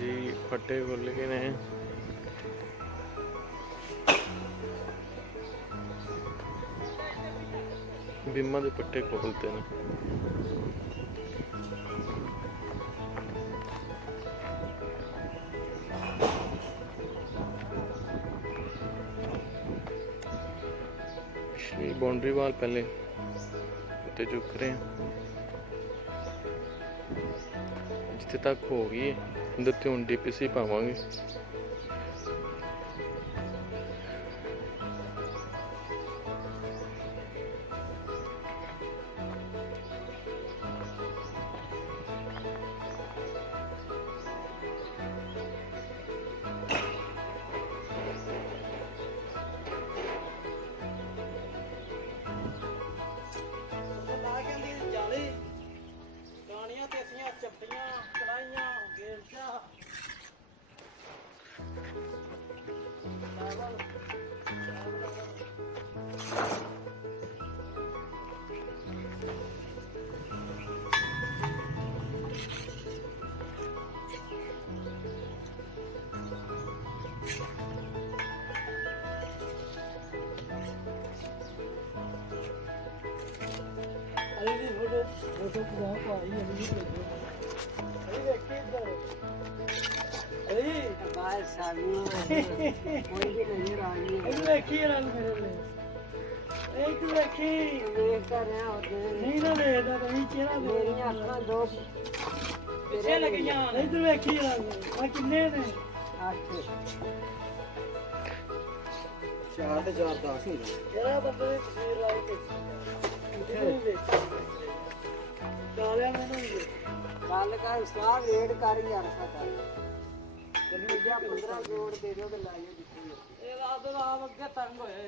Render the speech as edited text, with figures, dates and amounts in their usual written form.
जी फटे खुल गए ने। बीमा के पट्टे खोलते हैं। बाउंड्री वाल पहले उत्ते चुक रहे हैं, जिथे तक हो गई है अंदर तो हम DPC पावांगे। गल कर साह वेट कर यार साडा 15 जोड़ दे दो ते लाइए दिखो ये रात रात अगे तंग होए